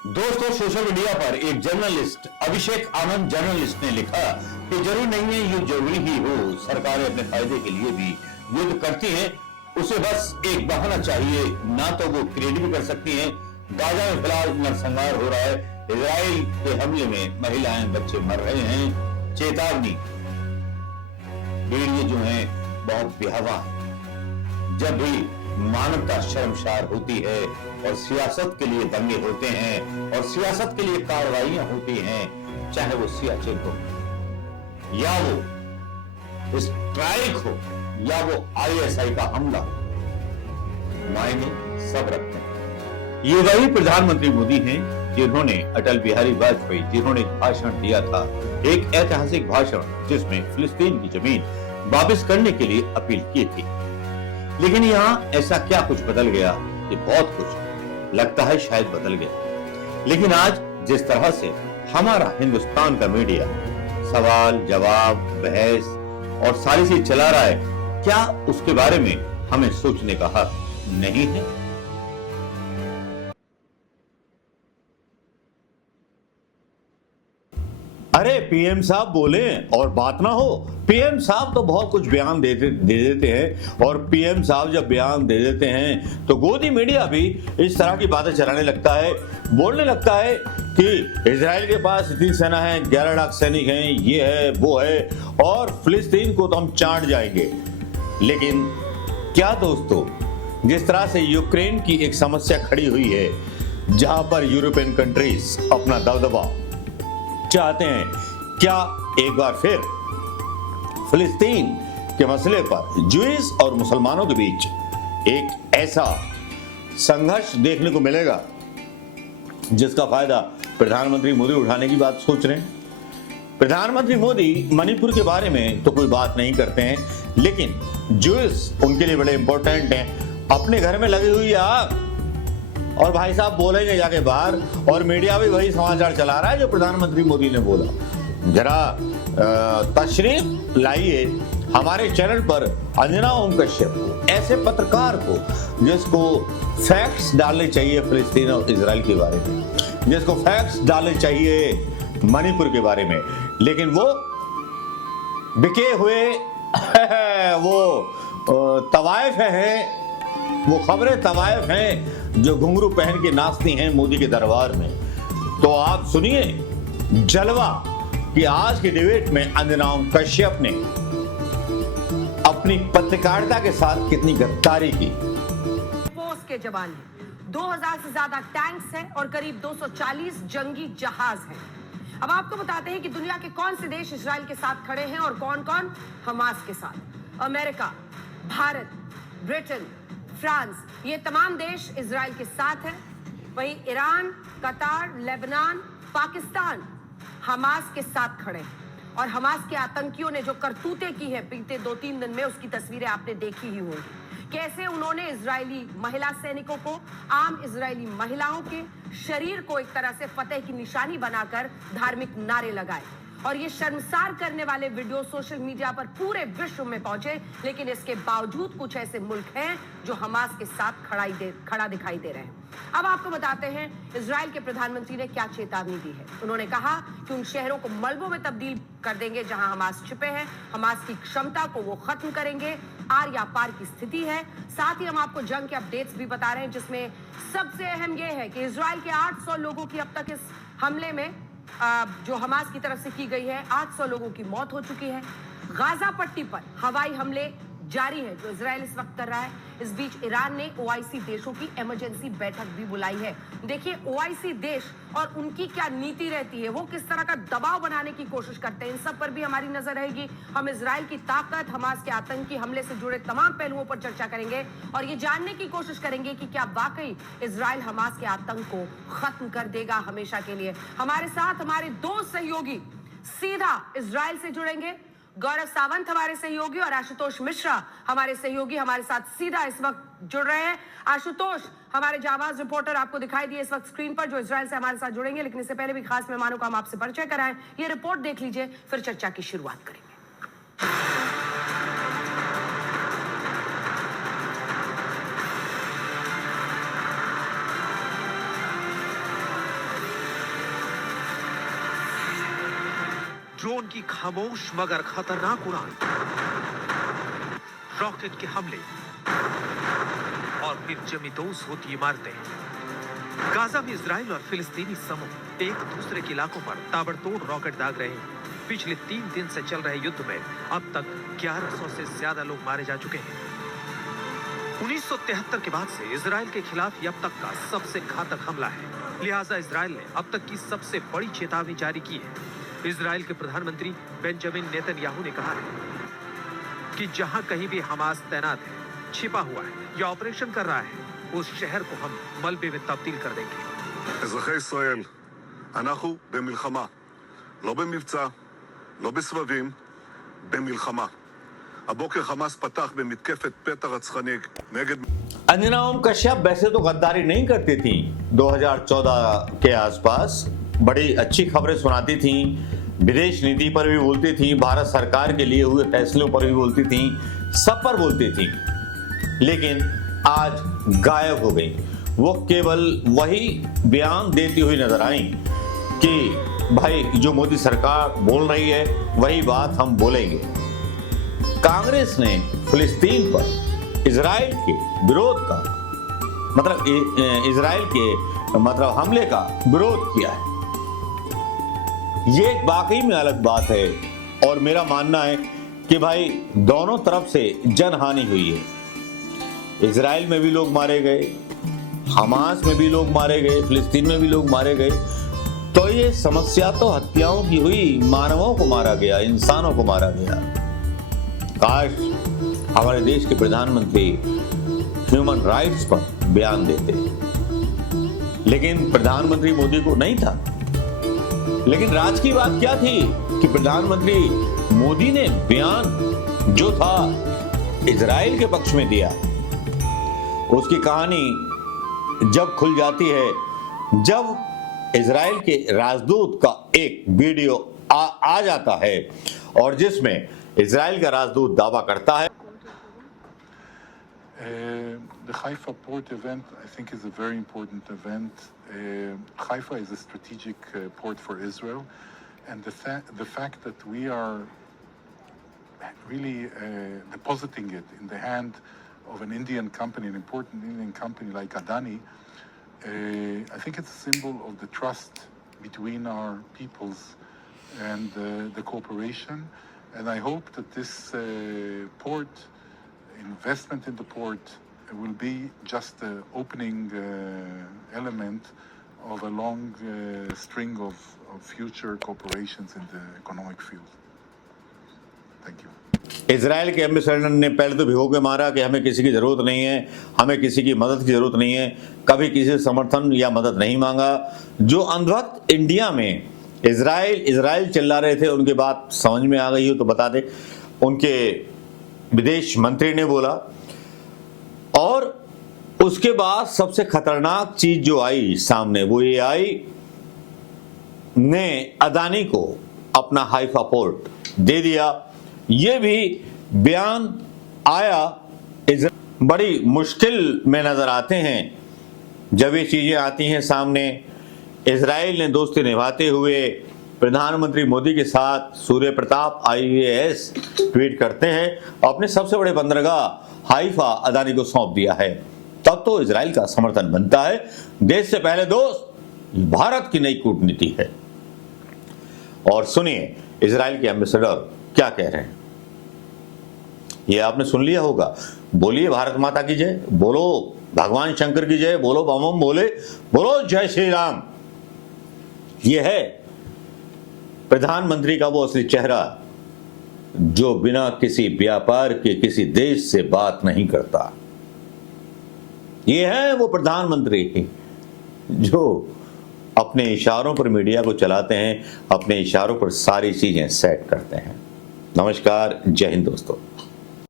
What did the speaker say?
दोस्तों, social media पर एक जर्नलिस्ट अभिषेक आनंद जर्नलिस्ट ने लिखा कि जरूरी नहीं है युद्ध जरूरी ही हो, सरकारें अपने फायदे के लिए भी युद्ध करती हैं, उसे बस एक बहाना चाहिए, ना तो वो क्रिएट भी कर सकती हैं। गाजा में फिलहाल नरसंहार हो रहा है, इजराइल के हमले में महिलाएं बच्चे मर रहे हैं। चेतावनी, वीडियो जो है बहुत बेहवा है। जब भी मानवता शर्मसार होती है और सियासत के लिए दंगे होते हैं और सियासत के लिए कार्रवाइयां होती हैं, चाहे वो सियाचिन हो या वो स्ट्राइक हो या वो आईएसआई का हमला हो, मायने सब रखते हैं। ये वही प्रधानमंत्री मोदी हैं जिन्होंने अटल बिहारी वाजपेयी जिन्होंने भाषण दिया था, एक ऐतिहासिक भाषण जिसमें फिलिस्तीन की जमीन वापस करने के लिए अपील की थी। लेकिन यहां ऐसा क्या कुछ बदल गया कि बहुत कुछ लगता है शायद बदल गया। लेकिन आज जिस तरह से हमारा हिंदुस्तान का मीडिया सवाल जवाब बहस और सारी चीज चला रहा है, क्या उसके बारे में हमें सोचने का हक नहीं है? अरे पीएम साहब बोले और बात ना हो। पीएम साहब तो बहुत कुछ बयान दे देते हैं और पीएम साहब जब बयान दे देते हैं तो गोदी मीडिया भी इस तरह की बातें चलाने लगता है, बोलने लगता है कि इजराइल के पास इतनी सेना है, 11 लाख सैनिक हैं, ये है वो है और फिलिस्तीन को तो हम चाट जाएंगे। लेकिन क्या दोस्तों, जिस तरह से यूक्रेन की एक समस्या खड़ी हुई है जहां पर यूरोपियन कंट्रीज अपना दबदबा चाहते हैं, क्या एक बार फिर फिलिस्तीन के मसले पर ज्यूइश और मुसलमानों के बीच एक ऐसा संघर्ष देखने को मिलेगा जिसका फायदा प्रधानमंत्री मोदी उठाने की बात सोच रहे हैं? प्रधानमंत्री मोदी मणिपुर के बारे में तो कोई बात नहीं करते हैं, लेकिन ज्यूइश उनके लिए बड़े इंपॉर्टेंट हैं। अपने घर में लगी हुई आग और भाई साहब बोलेंगे जाके बाहर, और मीडिया भी वही समाचार चला रहा है जो प्रधानमंत्री मोदी ने बोला। जरा तशरीफ लाइए हमारे चैनल पर अंजना ओम कश्यप को, ऐसे पत्रकार को जिसको फैक्ट्स डालने चाहिए फिलिस्तीन और इजराइल के बारे में, जिसको फैक्ट्स डालने चाहिए मणिपुर के बारे में, लेकिन वो बिके हुए वो तवायफ हैं, वो खबरें तवायफ हैं जो घुंघरू पहन के नाचती हैं मोदी के दरबार में। तो आप सुनिए जलवा कि आज के डिबेट में अंजना ओम कश्यप ने अपनी पत्रकारिता के साथ कितनी गद्दारी की। फोर्स के जवान हैं, 2000 से ज्यादा टैंक्स हैं और करीब 240 जंगी जहाज हैं। अब आपको बताते हैं कि दुनिया के कौन से देश इजराइल के साथ खड़े हैं और कौन कौन हमास के साथ। अमेरिका, भारत, ब्रिटेन, फ्रांस, ये तमाम देश इजराइल के साथ हैं। वहीं ईरान, कतार, लेबनान, पाकिस्तान हमास के साथ खड़े हैं। और हमास के आतंकियों ने जो करतूतें की है बीते 2-3 दिन में, उसकी तस्वीरें आपने देखी ही होंगी। कैसे उन्होंने इजरायली महिला सैनिकों को, आम इजरायली महिलाओं के शरीर को एक तरह से फतेह की निशानी बनाकर धार्मिक नारे लगाए। और ये शर्मसार करने वाले वीडियो सोशल मीडिया पर पूरे विश्व में पहुंचे। लेकिन इसके बावजूद कुछ ऐसे मुल्क हैं जो हमास के साथ खड़ा दिखाई दे रहे हैं। अब आपको बताते हैं इजराइल के प्रधानमंत्री ने क्या चेतावनी दी है। उन्होंने कहा कि उन शहरों को मलबों में तब्दील कर देंगे जहां हमास छिपे हैं, हमास की क्षमता को वो खत्म करेंगे, आर या पार की स्थिति है। साथ ही हम आपको जंग के अपडेट्स भी बता रहे हैं, जिसमें सबसे अहम यह है कि इजराइल के 800 लोगों की अब तक इस हमले में जो हमास की तरफ से की गई है, 800 लोगों की मौत हो चुकी है। गाजा पट्टी पर हवाई हमले जारी है जो इजराइल इस वक्त कर रहा है। इस बीच ईरान ने ओआईसी देशों की इमरजेंसी बैठक भी बुलाई है। देखिए ओआईसी देश और उनकी क्या नीति रहती है, वो किस तरह का दबाव बनाने की कोशिश करते हैं, इन सब पर भी हमारी नजर रहेगी। हम इजराइल की ताकत, हमास के आतंकी हमले से जुड़े तमाम पहलुओं पर चर्चा करेंगे और ये जानने की कोशिश करेंगे कि क्या वाकई इजराइल हमास के आतंक को खत्म कर देगा हमेशा के लिए। हमारे साथ हमारे 2 सहयोगी सीधा इजराइल से जुड़ेंगे। गौरव सावंत हमारे सहयोगी और आशुतोष मिश्रा हमारे सहयोगी हमारे साथ सीधा इस वक्त जुड़ रहे हैं। आशुतोष, हमारे जाबाज रिपोर्टर आपको दिखाई दिए इस वक्त स्क्रीन पर, जो इजराइल से हमारे साथ जुड़ेंगे। लेकिन इससे पहले भी खास मेहमानों का हम आपसे परिचय कराएं। ये रिपोर्ट देख लीजिए, फिर चर्चा की शुरुआत करेंगे। ड्रोन की खामोश मगर खतरनाक उड़ान, रॉकेट के हमले और फिर जमींदोज होती इमारतें। गाजा में इजराइल और फिलिस्तीनी समूह एक दूसरे के इलाकों पर ताबड़तोड़ रॉकेट दाग रहे हैं। पिछले 3 दिन से चल रहे युद्ध में अब तक 1100 से ज्यादा लोग मारे जा चुके हैं। 1973 के बाद से इजराइल के खिलाफ यह अब तक का सबसे घातक हमला है। लिहाजा इजराइल ने अब तक की सबसे बड़ी चेतावनी जारी की है। इजराइल के प्रधानमंत्री बेंजामिन नेतन्याहू ने कहा है कि जहां कहीं भी हमास तैनात है, छिपा हुआ है या ऑपरेशन कर रहा है, उस शहर को हम मलबे में तब्दील कर देंगे। אזרחי ישראל, אנחנו במלחמה, לא במבצע, לא בסבבים, במלחמה. הבוקר חמאס פתח במתקפת פתע רצחני נגד... अंजना ओम कश्यप वैसे तो गद्दारी नहीं करती थी। 2014 के आसपास बड़ी अच्छी खबरें सुनाती थी, विदेश नीति पर भी बोलती थी, भारत सरकार के लिए हुए फैसलों पर भी बोलती थी, सब पर बोलती थी। लेकिन आज गायब हो गई। वो केवल वही बयान देती हुई नजर आई कि भाई जो मोदी सरकार बोल रही है वही बात हम बोलेंगे। कांग्रेस ने फिलिस्तीन पर इजराइल के विरोध का मतलब इजराइल के मतलब हमले का विरोध किया है। ये एक वाकई में अलग बात है और मेरा मानना है कि भाई दोनों तरफ से जनहानि हुई है। इजराइल में भी लोग मारे गए, हमास में भी लोग मारे गए, फिलिस्तीन में भी लोग मारे गए। तो ये समस्या तो हत्याओं की हुई, मानवों को मारा गया, इंसानों को मारा गया। काश हमारे देश के प्रधानमंत्री ह्यूमन राइट्स पर बयान देते, लेकिन प्रधानमंत्री मोदी को नहीं था। लेकिन राज की बात क्या थी कि प्रधानमंत्री मोदी ने बयान जो था इजराइल के पक्ष में दिया। उसकी कहानी जब खुल जाती है, जब इजराइल के राजदूत का एक वीडियो आ जाता है और जिसमें इजराइल का राजदूत दावा करता है The Haifa port event, I think, is a very important event. Haifa is a strategic port for Israel, and the fact that we are really depositing it in the hand of an Indian company, an important Indian company like Adani, I think it's a symbol of the trust between our peoples and the cooperation. And I hope that this port, investment in the port, will be just the opening element of a long string of future cooperations in the economic field. Thank you. Israel के ambassador ने पहले तो भिगो के मारा कि हमें किसी की जरूरत नहीं है, हमें किसी की मदद की जरूरत नहीं है, कभी किसी से समर्थन या मदद नहीं मांगा। जो अंधभक्त इंडिया में इजराइल चिल्ला रहे थे, उनकी बात समझ में आ गई हो तो बता दे। उनके विदेश मंत्री ने बोला और उसके बाद सबसे खतरनाक चीज जो आई सामने वो ये आई ने अदानी को अपना हाइफा पोर्ट दे दिया। ये भी बयान आया। बड़ी मुश्किल में नजर आते हैं जब ये चीजें आती हैं सामने। इजराइल ने दोस्ती निभाते हुए प्रधानमंत्री मोदी के साथ सूर्य प्रताप IAS ट्वीट करते हैं, अपने सबसे बड़े बंदरगाह हाइफा अदानी को सौंप दिया है। तब तो इजराइल का समर्थन बनता है। देश से पहले दोस्त भारत की नई कूटनीति है। और सुनिए इजराइल के एम्बेसडर क्या कह रहे हैं, ये आपने सुन लिया होगा। बोलिए भारत माता की जय, बोलो भगवान शंकर की जय, बोलो बम बम बोले, बोलो जय श्री राम। ये है प्रधानमंत्री का वो असली चेहरा जो बिना किसी व्यापार के किसी देश से बात नहीं करता। ये है वो प्रधानमंत्री जो अपने इशारों पर मीडिया को चलाते हैं, अपने इशारों पर सारी चीजें सेट करते हैं। नमस्कार, जय हिंद दोस्तों।